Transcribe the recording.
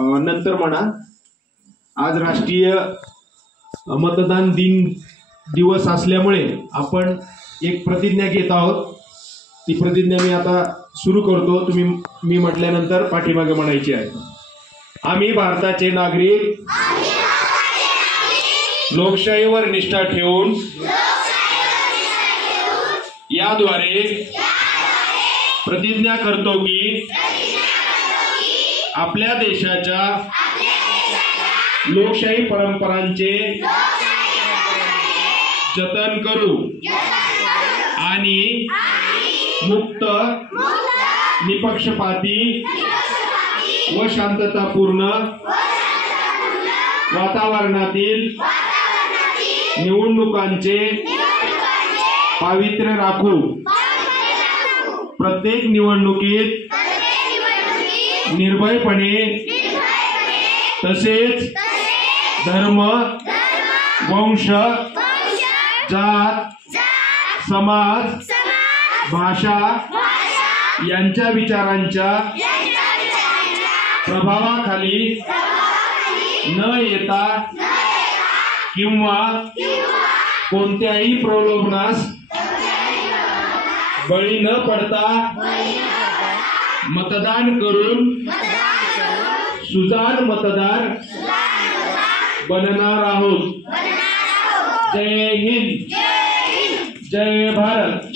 नंतर म्हणा। आज राष्ट्रीय मतदान दिवस असल्यामुळे आपण एक प्रतिज्ञा घेत आहोत। ती प्रतिज्ञा मी आता सुरू करतो, मी म्हटल्यानंतर पाठीमागे म्हणायची आहे। आम्ही भारताचे नागरिक लोकशाहीवर निष्ठा ठेवून याद्वारे प्रतिज्ञा करतो की आपल्या देशाच्या लोकशाही परंपरांचे जतन करू आणि मुक्त, निपक्षपाती व शांततापूर्ण वातावरणातील निवडणुकांचे पावित्र्य राखू। प्रत्येक निवडणुकीत निर्भयपणे तसेच धर्म, वंश, जात, समाज, भाषा यांच्या विचारांच्या प्रभावाखाली न येता किंवा कोणत्याही प्रलोभनास बळी न पडता मतदान करून सुजाण मतदार बनणार आहोत। जय हिंद, जय भारत।